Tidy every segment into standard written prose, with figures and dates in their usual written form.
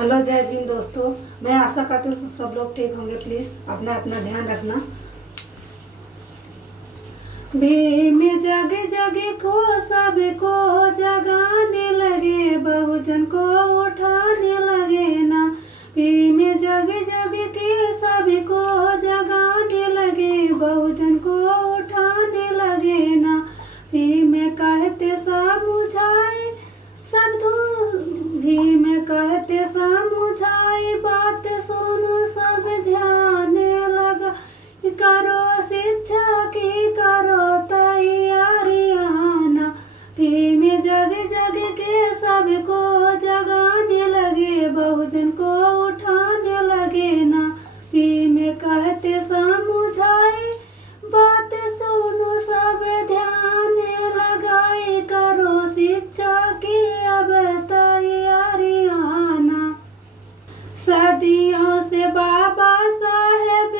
Hello, जय भीम दोस्तों। मैं आशा करती हूँ सब लोग ठीक होंगे। प्लीज़ अपना अपना ध्यान रखना। भीम जग जग को सबको जगाने लगे, बहुजन को उठाने लगे ना। भीम जग जग के सबको जगाने लगे, बहुजन को उठाने लगे ना। भीम कहते समझाए सब भीम कहते समझाए, बात सुनो सब ध्यान लगा। करो शिक्षा की करो तैयारियां। भीम जग जग के सबको जगाने लगे, बहुजन को उठाने लगे ना। भीम कहते समझाए, बात सुनो सब ध्यान लगाए। करो शिक्षा की अब तैयारियां। सदियों से बाबा साहेब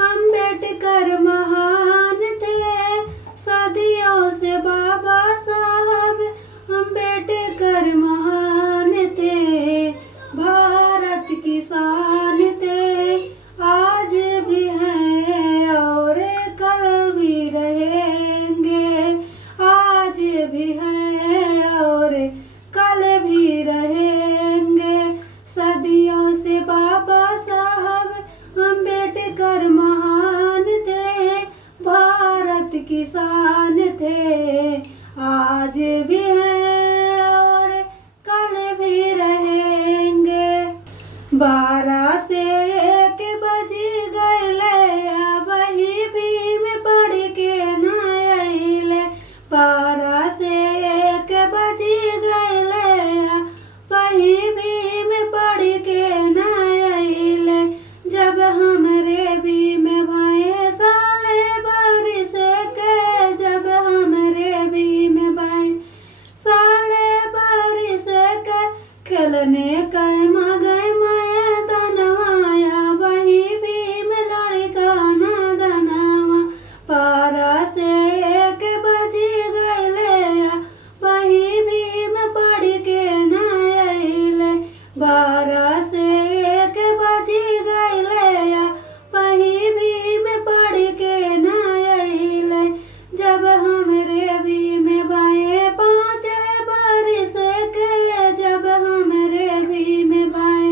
अम्बेडकर महान थे। सदियों से बाबा साहब अम्बेडकर महान थे। भारत की शान थे, आज भी हैं और कल भी रहेंगे। आज भी हैं और कल भी रहेंगे। सदियों से बाबा साहब अम्बेडकर महान थे, भारत की शान थे। आज भी हैं और कल भी रहेंगे। 12 से 1 बज गए, वही भीम पढ़ के न अइले। 12 से 1 बज गए, वही भीम पढ़ के न अइले। जब हमरे भीम भाई साले बारिश के, जब हमरे भीम भाई साले बारिश के, खेलने के मगए मैदानवाया, वही भीम लड़का नादनवा। 12 से 1 बज गए, वही भीम पढ़ के न अइले। 12 से 1 बज गए, वही भीम पढ़ के न अइले। जब हमरे भीम भाई 5 बरस के, जब हमरे भीम भाई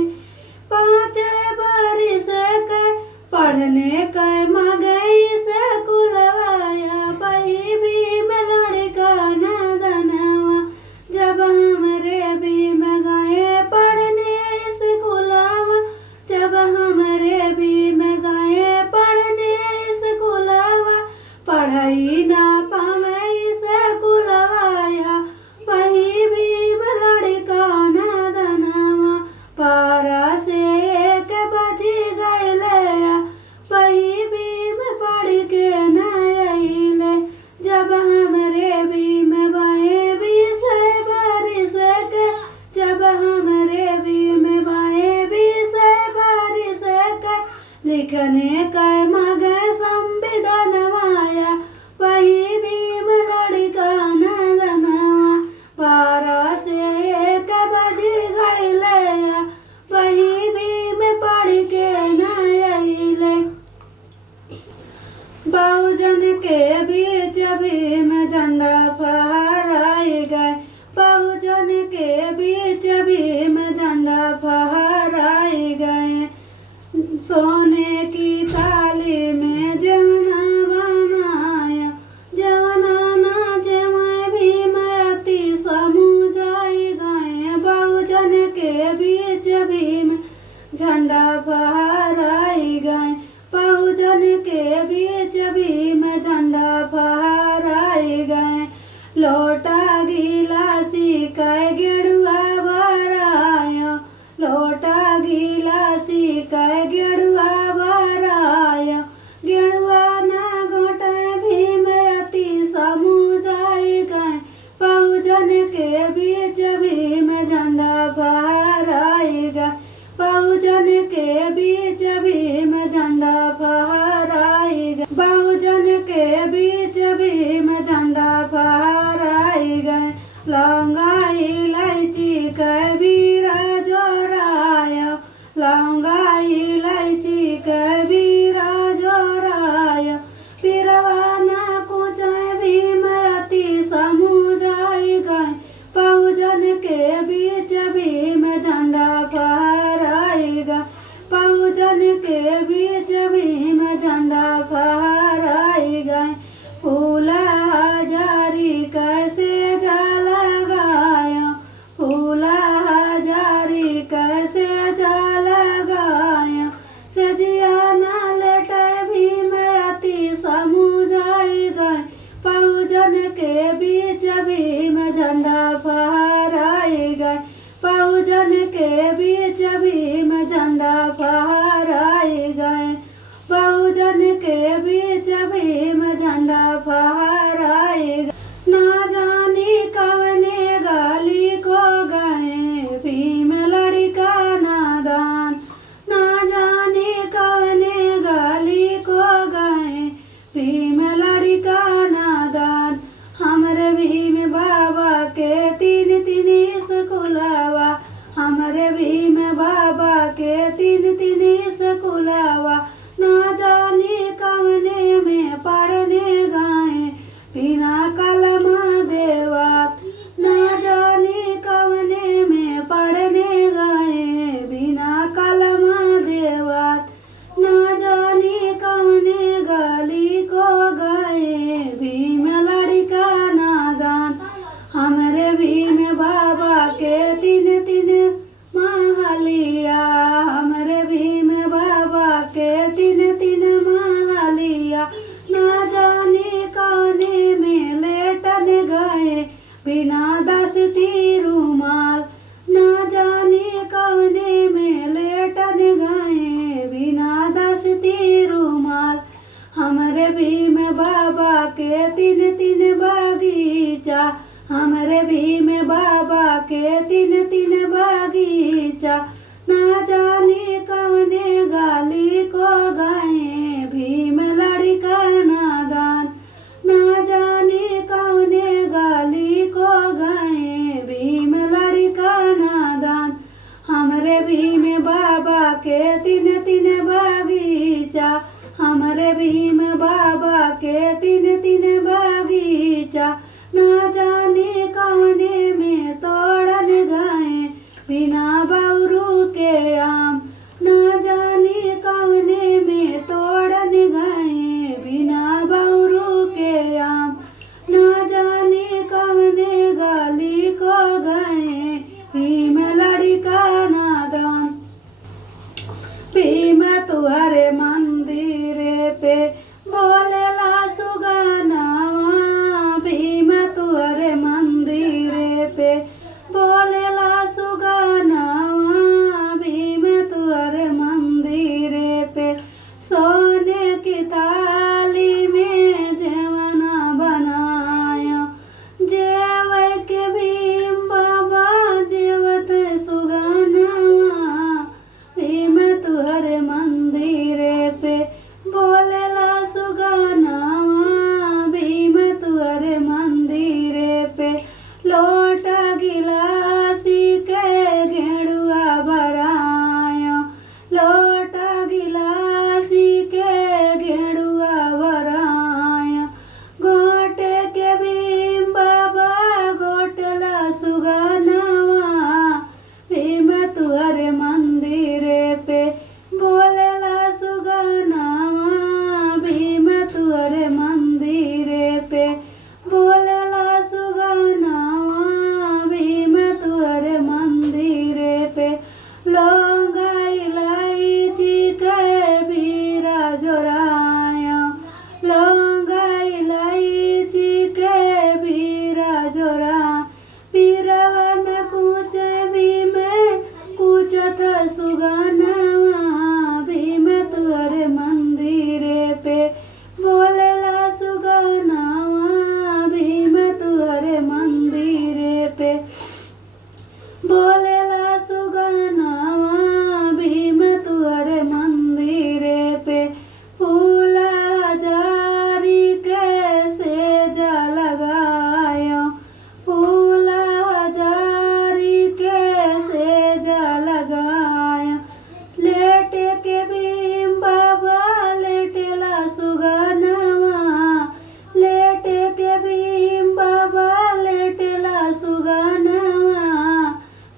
5 बरस के, पढ़ने के मगई से कुलवाया, वही भीम लड़का नादनवा। जब हमरे भीम गए पढ़ने स्कूलवा, जब हमरे भीम गए पढ़ने स्कूलवा, पढ़ाई ना पावे स्कूलवाया, वही भीम लड़का नादनवा। 12 से 1 बज गए, वही भीम पढ़ के न अइले। जब हमरे भीम भाई 20 बरस के, जब हमरे भीम भाई 20 बरस के, लिखने के मगे संविधानवाया, वही भीम लड़का नादनवा। 12 से 1 बज गए, वही भीम पढ़ के न अइले। बहुजन के बीच भीम झंडा फहराए गए, बहुजन के बीच भीम झंडा फहराए गए। सोने की थाली में जवना बनाया, जवना ना जवाए भीम अति समुझाए गए। बहुजन के बीच भीम झंडा फहराए गए, बहुजन के बीच भीम झंडा फहराए गए। लोटा गिलासी का गेड़ुआ भराया, लोटा गिलासी का गेड़ुआ भराया। गेड़ुआ ना घोटे भीम अति समुझाए गए, बहुजन के बीच भीम झंडा फहराए गए, बहुजन के बीच भीम झंडा फहराए गए, बहुजन के बीच भीम झंडा फहराए गए। लौंगा इलायची कबीरा जोराया, हमरे भीम बाबा के तीन तीन बगीचा, हमरे भीम बाबा के तीन तीन बगीचा। ना जाने कवने गाली को गाए भीम लड़का नादान, ना जाने कवने गाली को गाए भीम लड़का नादान। हमरे भीम बाबा के तीन तीन बगीचा, हमरे भीम बाबा के तीन तीन बगीचा। ना जाने कवने में तोड़न गए बिना बौरू के आम, ना जाने कवने में तोड़न गए बिना बौरू के आम। ना जाने कवने गाली को गए भीम लड़का नादान। भीम तुहरे मंदिर पे बोलेला सुगानावा, भीम तुहरे मंदिर पे बोलेला सुगानावा। भीम तुहरे मंदिर पे सोने की थाली में जेवना बनाया, जेव के भीम बाबा जेवत सुगानावा। भीम तुहरे मंदिर पे बोलेला सुगानावा, भीम तुहरे मंदिर पे लोटा गिलासी के घेड़ुआ भराया, लोटा गिलासी के घेड़ुआ भराया। गोटे के भीम बाबा गोटला सुगानावा, भीम तुहरे मंदिर पे बोलेला सुगानावा। भीम तुहरे मंदिर पे बोलेला सुगानावा, भीम तुहरे मंदिर पे लौंगा इलायची के बीरा जोराया, लौंगा इलायची के बीरा जोरा। पीरवन कुछ भीम कुचत सुगानावा, भीम तुहरे मंदिर पे बोलेला सुगानावा। भीम तुहरे मंदिर पे बोलेला सुगानावा, भीम तुहरे मंदिर पे फूल हजारी कैसे जा लगाया, फूल हजारी कैसे जा लगाया। लेट के भीम बाबा लेटेला सुगानावा, लेट के भीम बाबा लेटेला सुगानावा।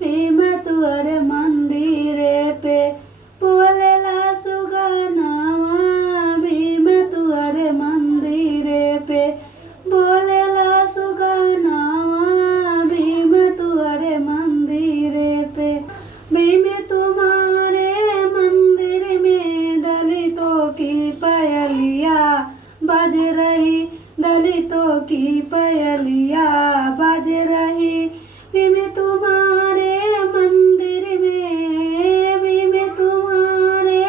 भीम तुहरे मंदिर पे बोलेला सुगानावा, भीम तुहरे मंदिर पे बोलेला सुगानावा। भीम तुहरे मंदिर पे भीम तुम्हारे मंदिर में दलितों की पयलिया बज रही, दलितों की पयलिया बज रही। भीम तुम्हारे मंदिर में, भीम तुम्हारे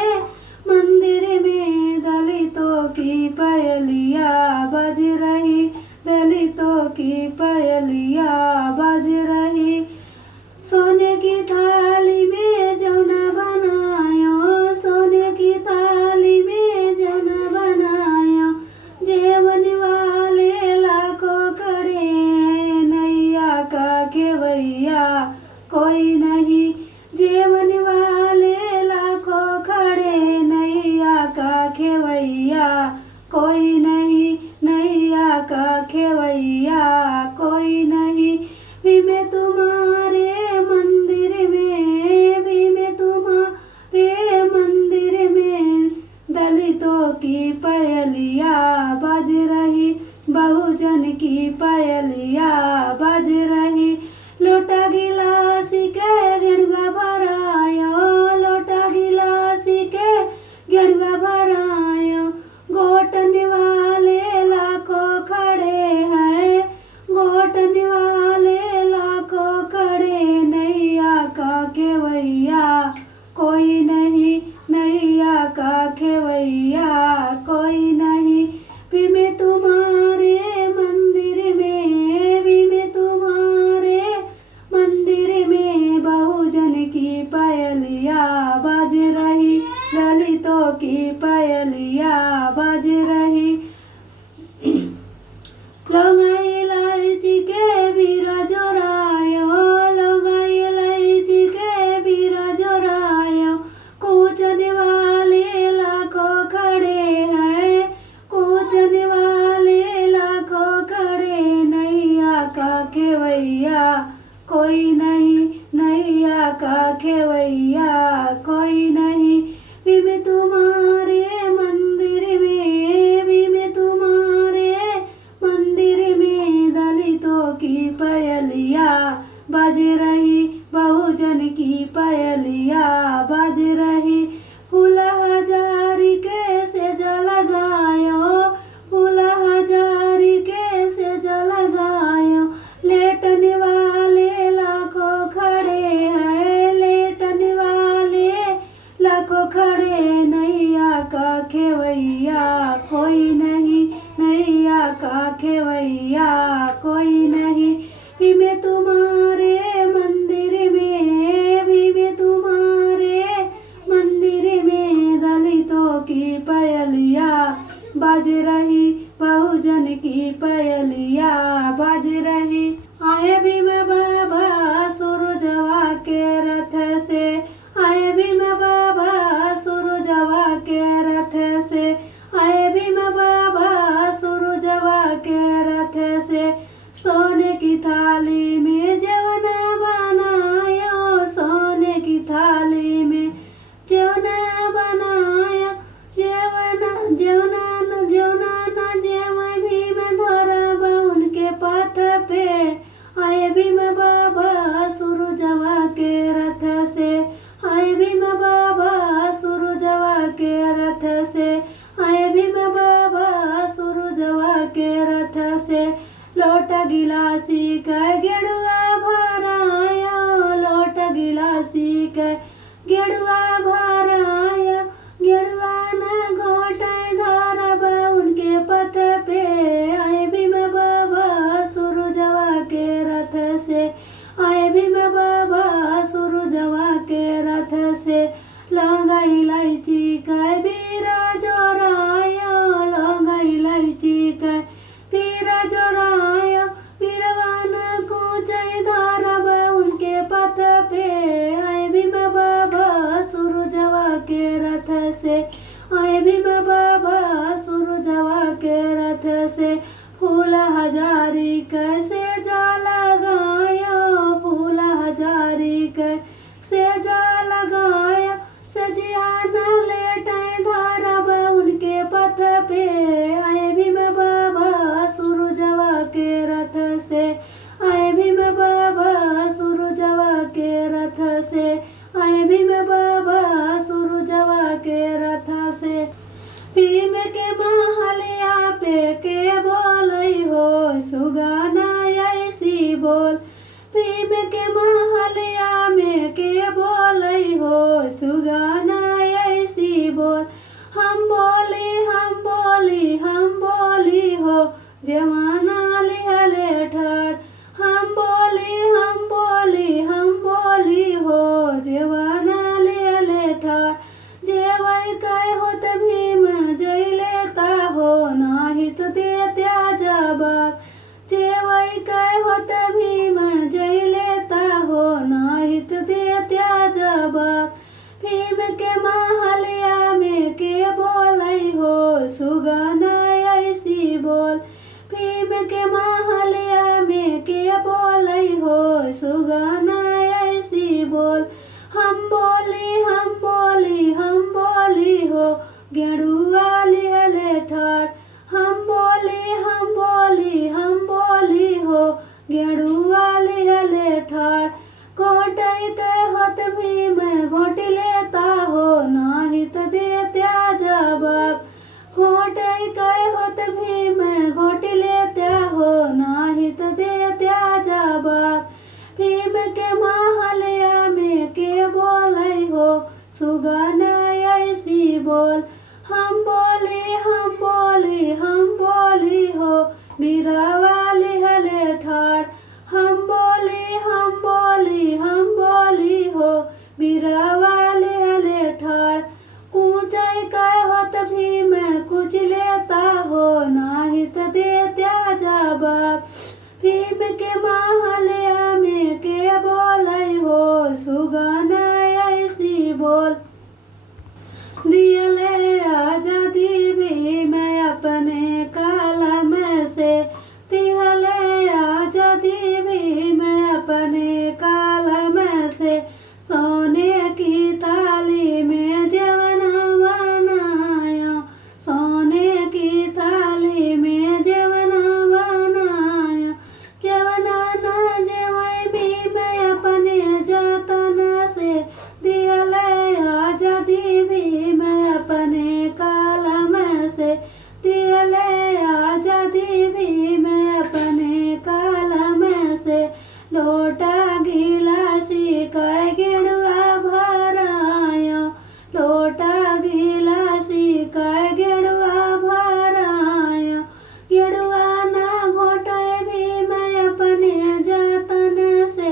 मंदिर में दलितों की पयलिया बज रही, दलितों की पयलिया बज रही। सोने की थाली में जौना बनायो, सोने की थाली में जौना बनायो। जेवन वाले लाखों खड़े हैं नैया का खेवैया कोई नहीं, जेवन वाले लाखों खड़े नैया का खेवैया कोई नहीं, नैया का खेवैया कोई नहीं। भीम तुम्हारे मंदिर में, भीम तुम्हारे मंदिर में दलितों की पयलिया बज रही, बहुजन की पयलिया बज रही। लोटा गिलासी के गेड़ुआ भरायो, लोटा गिलासी के गेड़ुआ भरायो। गोटन वाले लाखों खड़े हैं, गोटन वाले लाखों खड़े नैया का खेवैया कोई नहीं, नैया का खेवैया कोई नहीं। लौंगा इलायची के बीरा जोरायो, लौंगा इलायची के बीरा जोरायो, कूचने वाले लाखों खड़े हैं, कूचने वाले लाखों खड़े, नैया का खेवैया कोई नहीं, नैया का खेवैया कोई नहीं। भी मैं तुम्हारे मंदिर में, भी मैं तुम्हारे मंदिर में, दलितों की पयलिया बज रही, बहुजन की पयलिया बज रही। फूल हजारी के सेज लगायो, फूल हजारी के सेज लगायो, लेटने वाले लाखों खड़े हैं, लेटने वाले लाखों खड़े, नैया का खेवैया कोई नहीं, नैया का खेवैया कोई नहीं। भी मैं तुम्हारे मंदिर में, भी मैं तुम्हारे मंदिर में, दलितों की पयलिया बज रही, बहुजन की पयलिया बज रही। आए भीम बाबा सूरजवा के रथ से, आए भीम बाबा सूरजवा के रथ से, आए भीम बाबा सूरजवा के रथ से। सोने की थाली में जवन बनायो, सोने की थाली में जवन बनाया, जवन जवन जवन जेव भीम धरब उनके पथ पे। आए भीम बाबा सूरजवा के रथ से, आए भीम बाबा सूरजवा के रथ से, आए भीम बाबा सूरजवा के रथ से। लोटा गिलासी का गेड़ुआ भराया, लोटा गिलासी का गेड़ुआ भराया, गेड़ुआ न घोटे धरब उनके पथ पे। आए भीम बाबा सूरजवा के रथ से, आए भीम बाबा सूरजवा के रथ से। लौंगा इलायची का बीरा जोरायो, लौंगा इलायची का बीरा जोरायो, बीरवान कूचे धरब उनके पथ पे। आए भीम बाबा सूरजवा के रथ से, आए भीम बाबा सूरजवा के रथ से। फूल हजारी कैसे जा लगायो, फूल हजारी कैसे जा लगायो, सजिया न लेटे धरब उनके पथ पे। आए भीम बाबा सूरजवा के रथ से, आए भीम बाबा सूरजवा के रथ से, आए भीम बाबा सूरजवा के रथ से। भीम के महलिया पे के बोलई हो, सुगाना ऐसी बोल, भीम के महलिया में के बोलई हो, सुगाना ऐसी बोल। हम बोली हम बोली हम बोली हो, जमाना लिहले ठाड़, हम बोली हम बोली हम बोली हो, जवाना लिहले ठाड़। जेवै कह होत भीम जय लेता हो, नाहित देत्या जवाब, जेवै कह होत भीम जय लेता हो, नाहित देत्या जवाब। भीम के महलिया में के बोलई हो, सुगाना ऐसी बोल, भीम के महलिया में के बोलई हो, सुगाना ऐसी बोल। हम बोली हम बोली हम बोली हो, गेड़ुआ लिहले ठाड़, हम बोली हम बोली हम बोली हो, गेड़ुआ लिहले ठाड़। घोटई के होत भीम घोट लेता हो, नाहित देत्या जवाब, घोटई के होत भीम घोट लेता हो, नाहित देत्या जवाब। भीम के महलिया में के बोलई हो, सुगाना ऐसी बोल, हम बोली हम बोली हम बोली हो, बीरवा लिहले ठाड़, हम बोली हम बोली हम बोली हो, बीरवा लिहले ठाड़। कूचई कह होत भीम कुछ लेता हो, नाहित भीम के महलिया में के बोलै हो सुगना ऐसी बोल। दियले आजादी भीम अपने कलम से, दियले आजादी भीम अपने कलम से। सोने की थाली में जवना बनाया, सोने की थाली में जवना बनाया। जवना न जेवै भीम अपने जतन से, दियले आजादी भीम अपने कलम से, दियले आजादी भीम अपने कलम से। लोटा गिलासी कै गेड़ुआ भराया, लोटा गिलासी कै गेड़ुआ भराया। गेड़ुआ न घोटे भीम अपने जतन से,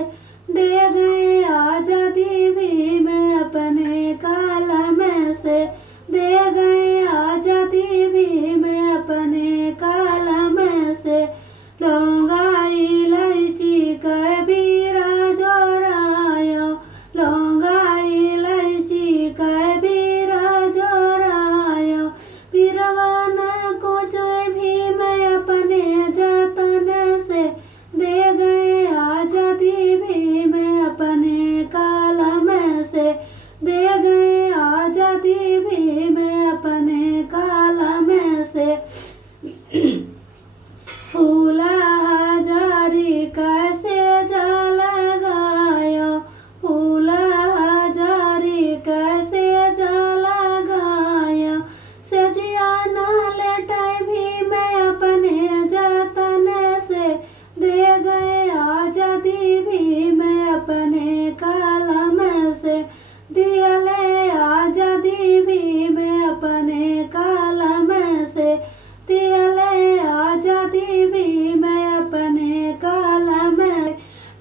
दे गए आजादी भीम अपने कलम से, दे गए आजादी भीम अपने कलम से। लौंगा इलायची कै बीरा जोराया, लौंगा इलायची कै बीरा जोराया। बीरवा न कोचै भीम अपने जतन से, दे गए आजादी भीम अपने कलम से, दे गए आजादी भीम अपने कलम से। फूला हजारी कैसे जा लगाया, फूला हजारी कैसे जा लगाया। सजिया न लेटाई भीम अपने जतन से, दे गए आजादी भीम अपने कलम से, दियले आजादी भीम अपने कलम से, दियले आजादी भीम अपने कलम।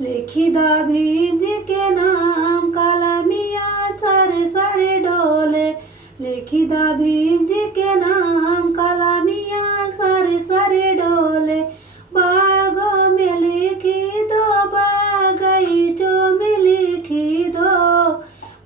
लिखी दा भीम जी के नाम कलमिया सर सर डोले, लिखी दा भीम जी के नाम कलमिया सर सर डोले। बागों में लिखी दो बागीचों में लिखी दो,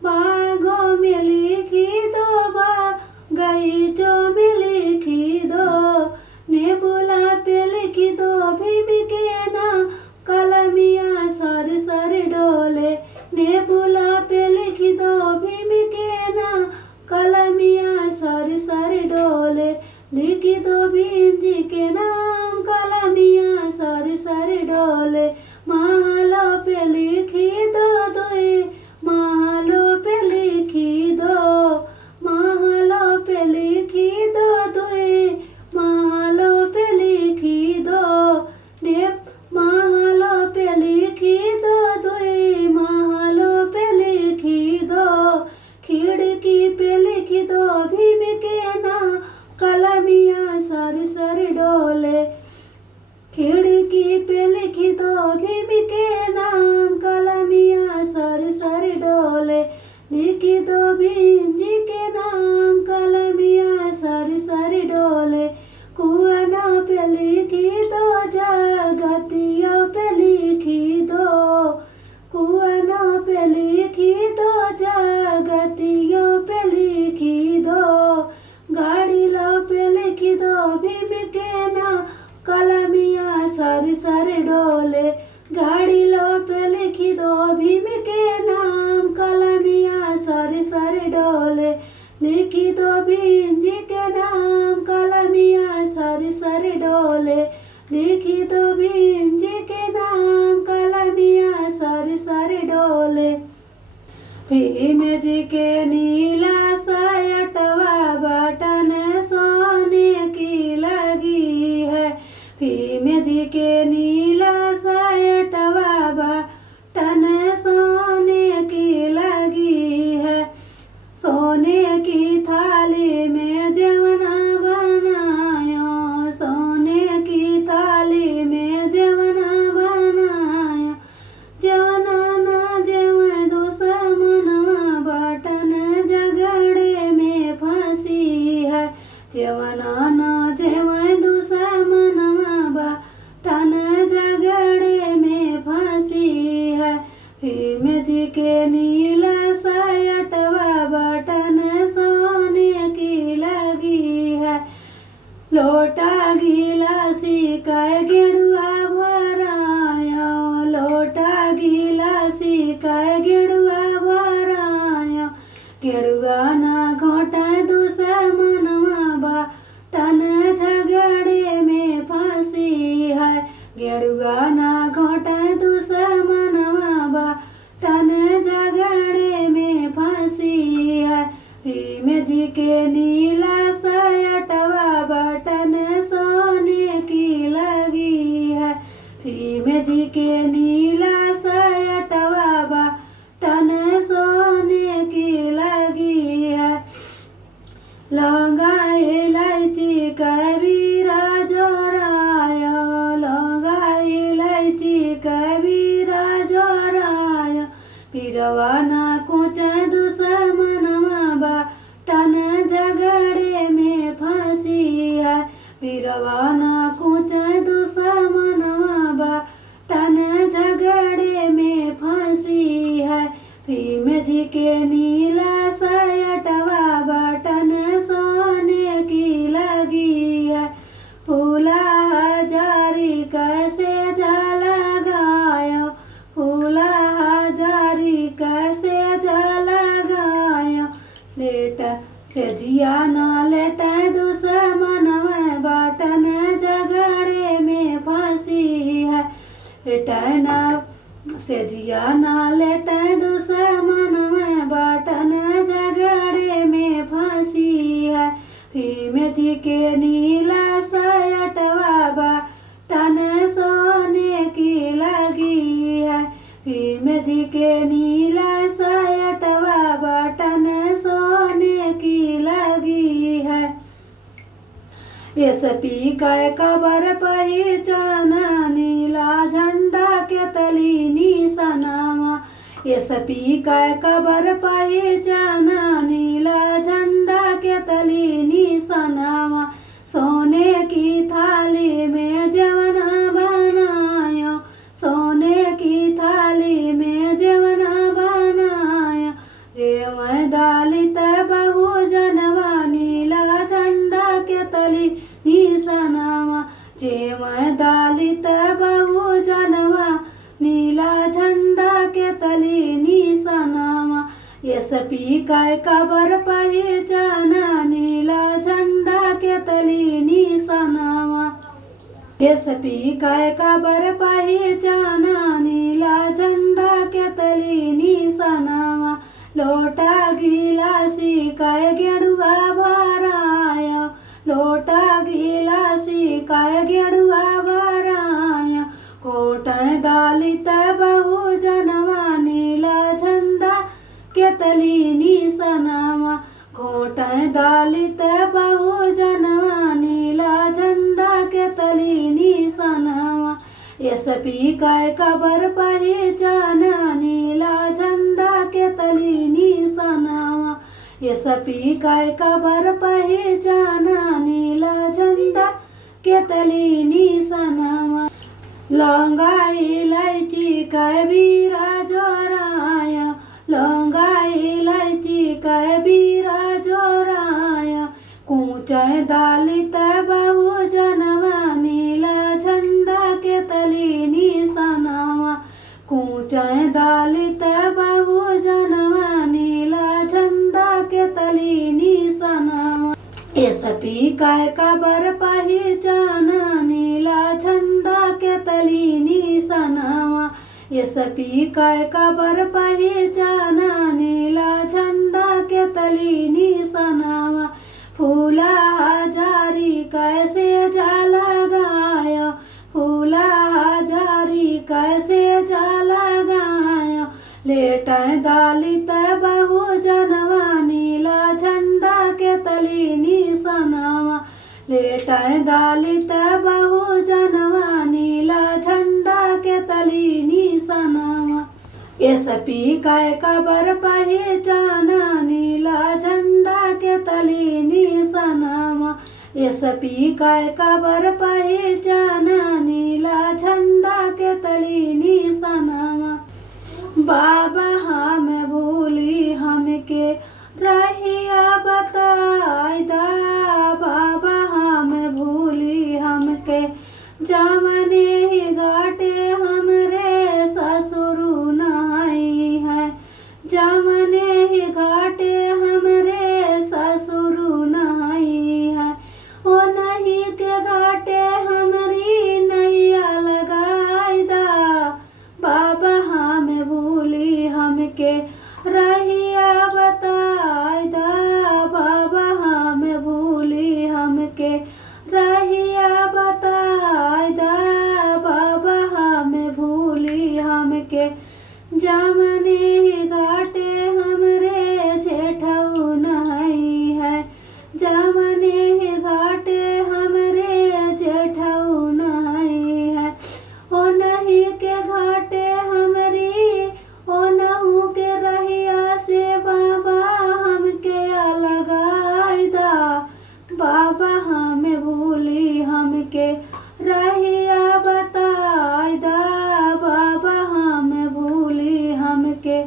बागों में लिखी दो बागीचों में लिखी दो। नेबुला पे लिखी दो भीम के नाम कलमिया सर सर डोले, नेबुला पे लिखी दो भीम के नाम कलमिया सर सर डोले। लिखी दो भीम जी के नाम कलमिया सर सर डोले। महलों पे लिखी दो दुई, महलों पे लिखी दो, महलों पे लिखी दो दुई, महलों पे लिखी दो। महलों पे लिखी दो दुई, महलों पे लिखी दो। खिड़की पे लिखी दो भीम के नाम कलमिया सर सर डोले, खिड़की पे लिखी दो भीम के नाम कलमिया सर सर डोले। लिखी दो भीम जी के नाम कलमिया सर सर डोले। कुआना पे लिखी दो जगतियों पे लिखी दो, कुआना पे लिखी दो जगतियों पे लिखी दो। गाड़ी लो पे लिखी दो भीम के नाम कलमिया सर सर डोले, गाड़ी लो पे लिखी दो भीम के नाम कलमिया सर सर डोले। लिखी दो भीम जी के नाम कलमिया सर सर डोले, लिखी दो भीम जी के नाम कलमिया सर सर डोले। भीम जी के नीला सायटवा बटन सोने की लगी है, भीम जी के नीला सायटवा बटन सोने की लगी है। सोने की थाली में जवना बनाया, सोने की थाली में जवना बनाया। जवना न जवै दुश्मनवा बटन झगड़े में फंसी है, जवना न जवै दुश्मनवा बटन जी के नीला सयटवा बटन सोने की लगी है। लौंगा इलायची कबीरा जोराया, लौंगा इलायची कबीरा जोराया। पीरवा ना कुछ दुश्मनवा बटन झगड़े में फंसी है। पीरवा ना कुछ दुश्मनवा बटन झगड़े में फंसी है। भीम जी के नीला सयटवा बटन सोने की लगी है। फूला हजारी कैसे जा लगायो, फूला हजारी कैसे जा लगायो। लेट से जिया ना लेट दुश्मनवा बटन झगड़े में फंसी है। लेटना से जिया ना लेट दुश्मनवा बटन झगड़े में फंसी है। भीम जी के नीला सयटवा बटन सोने की लगी है। भीम जी के नीला सयटवा बटन सोने की लगी है। एसपी का कबर पहचान नीला झंडा के तली निशानावा। एसपी का कबर पहचान नीला झंडा के तली निशानावा। सोने की थाली में जवना बनायो, सोने की थाली में जवना बनायो। जेवं दलित बहुजनवा नीला झंडा के तली निशानावा। जेवं दलित बहुजनवा नीला झंडा के तली निशानावा। एसपी का कबर पहचान नीला झंडा के तली निशानावा। एसपी का कबर पहचान नीला झंडा के तली निशानावा। लोटा गिलासी का गेड़ुआ भराया, लोटा गिलासी का गेड़ुआ भराया। कोट दलित बहुजनवा नीला झंडा के तली निशानावा। कोट दलित बहुजनवा नीला झंडा के तली निशानावा। एसपी का कबर पहचान नीला झंडा के तली निशानावा। एसपी का कबर पहचान नीला झंडा के तली निशानावा। लौंगा इलायची कबीरा जोराया, लौंगा इलायची कबीरा जोराया। कूच दलित बहुजनवा नीला झंडा के तली निशानावा। कूच दलित बहुजनवा नीला झंडा के तली निशानावा। एसपी का कबर पहचान नीला झंडा के तली निशानावा। एसपी का कबर पहचान नीला झंडा के तली निशानावा। फूला हजारी कैसे जा लगायो, फूला हजारी कैसे जा लगायो। लेट दलित बहुजनवा नीला झंडा के तली निशानावा। लेट दलित बहुजनवा नीला झंडा के तली निशानावा। एसपी का कबर पहचान नीला झंडा के तली निशानावा। एसपी का कबर पहचान नीला झंडा के तली निशानावा। बाबा हम भूली हमके रहिया बताई दा, बाबा हम भूली हमके जमने ही घाटे हमरे ससुरु नहाई है। जमने ही घाटे हमरे ससुरु नहाई है। ओ नहीं के घाटे हमरी नैया लगाई दा, बाबा हम भूली हमके रहिया बताई दा, बाबा हम भूली हमके रहिया बताई दा, जमने घाटे हमरे जेठऊ नहाई है, जमने घाटे हमरे जेठऊ नहाई है। ओ नहीं के घाटे हमरी, ओ नहू के रहिया से बाबा हमके लगाई दा, बाबा हमें भूली हमके रहिया बताई दा, बाबा हमें भूली हमके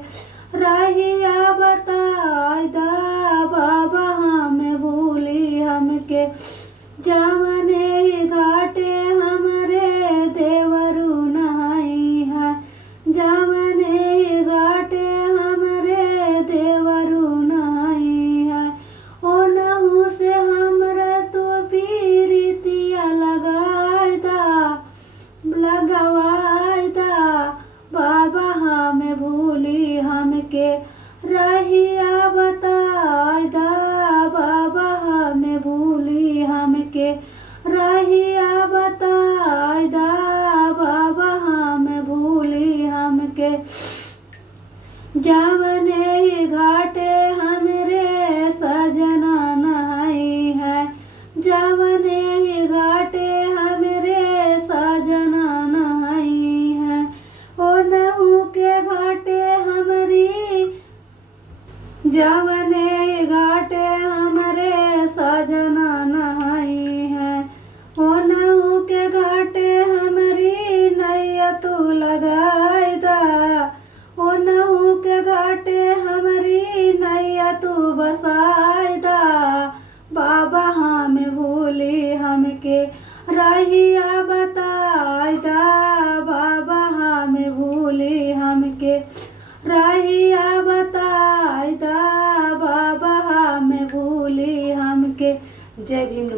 रहिया बताई दा, बाबा हमें भूली हमके। जमने घाटे हमरे देवरू नहाई है, जमने घाटे हमरे देवरू नहाई है। ओ नहू से हमरे तो पीरितिया लगाई दा, लगवाई दा, बाबा हमें भूली हमके रहिया बताई दा, बाबा हमें भूली हमके रहिया बताई दा, बाबा हमें भूली हमके। जमने घाटे हमरे सजना नहाई है, जमने घाटे हमरे सजना नहाई है। ओ नहू के घाटे हमरी, जमने घाटे हमरे सजना नहाई है। ओ नहू के घाटे हमरी नैया तू लगाई दा, ओ नहू के घाटे हमरी नैया तू बसाई दा, बाबा हमें भूली हमके रहिया बताई दा, बाबा हमें भूली हमके रहिया बताई दा, बाबा हमें भूली हमके। जय भीम।